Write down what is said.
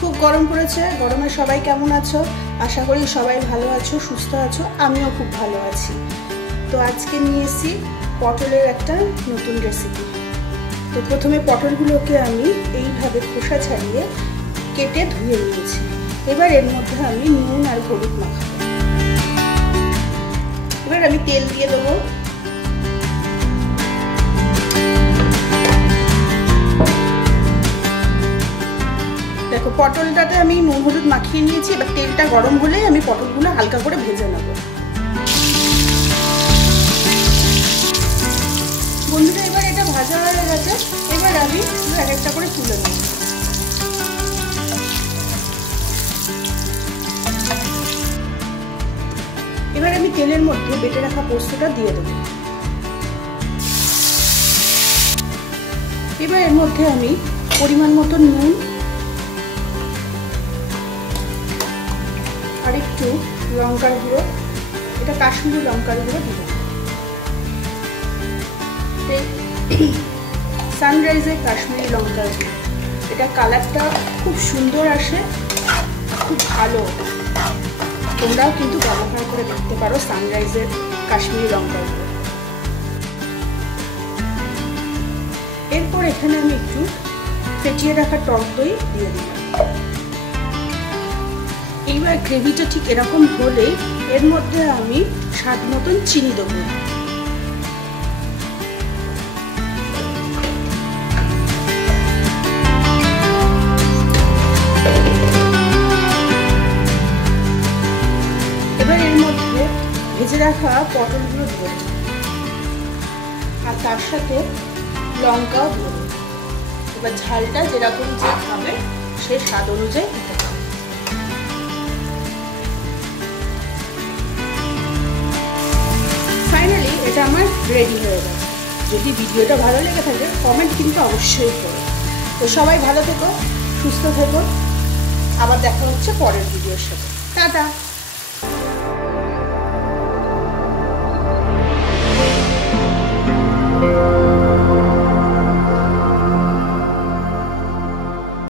খুব গরম পড়েছে। গরমে সবাই কেমন আছো? আশা করি সবাই ভালো আছো, সুস্থ আছো। আমিও খুব ভালো আছি। তো আজকে নিয়ে এসেছি পটলের একটা নতুন রেসিপি। তো প্রথমে পটলগুলোকে আমি এইভাবে খোসা ছাড়িয়ে কেটে ধুয়ে নিয়েছি। এবার এর মধ্যে আমি নুন আর হলুদ মাখাবো। এবার আমি তেল দিয়ে দেবো। দেখো পটলটাতে আমি নুন হলুদ মাখিয়ে নিয়েছি। এবার তেলটা গরম হলেই আমি পটলগুলো হালকা করে ভেজে নেব। বন্ধুরা এবার এটা ভাজা হয়ে গেছে। এবার আমি এক একটা করে তুলে নেব। এবার আমি তেলের মধ্যে বেটে রাখা পোস্তটা দিয়ে দেব। এবার এর মধ্যে আমি পরিমাণ মতো নুন আর একটু লঙ্কার গুঁড়ো, এটা কাশ্মীরি লঙ্কার গুঁড়ো দিব। সানরাইজের কাশ্মীরি লঙ্কার গুঁড়ো, এটা কালারটা খুব সুন্দর আসে, খুব ভালো। তোমরাও কিন্তু ব্যবহার করে দেখতে পারো সানরাইজের কাশ্মীরি লঙ্কার গুঁড়ো। এরপর এখানে আমি একটু ফেটিয়ে রাখা টক দই দিয়ে দিলাম। এইবার গ্রেভিটা ঠিক এরকম হলেই এর মধ্যে আমি স্বাদ মতন চিনি দেবো। এবার এর মধ্যে ভেজে রাখা পটলগুলো দেবো আর তার সাথে লঙ্কাও দেবো। এবার ঝালটা যেরকম যে খাবে সে স্বাদ অনুযায়ী দিতে হবে। ফাইনালি এটা আমার রেডি হয়ে গেছে। যদি ভিডিওটা ভালো লেগে থাকে কমেন্ট কিন্তু অবশ্যই করো। তো সবাই ভালো থেকো, সুস্থ থেকো। আবার দেখা হচ্ছে পরের ভিডিওর সাথে। টাটা।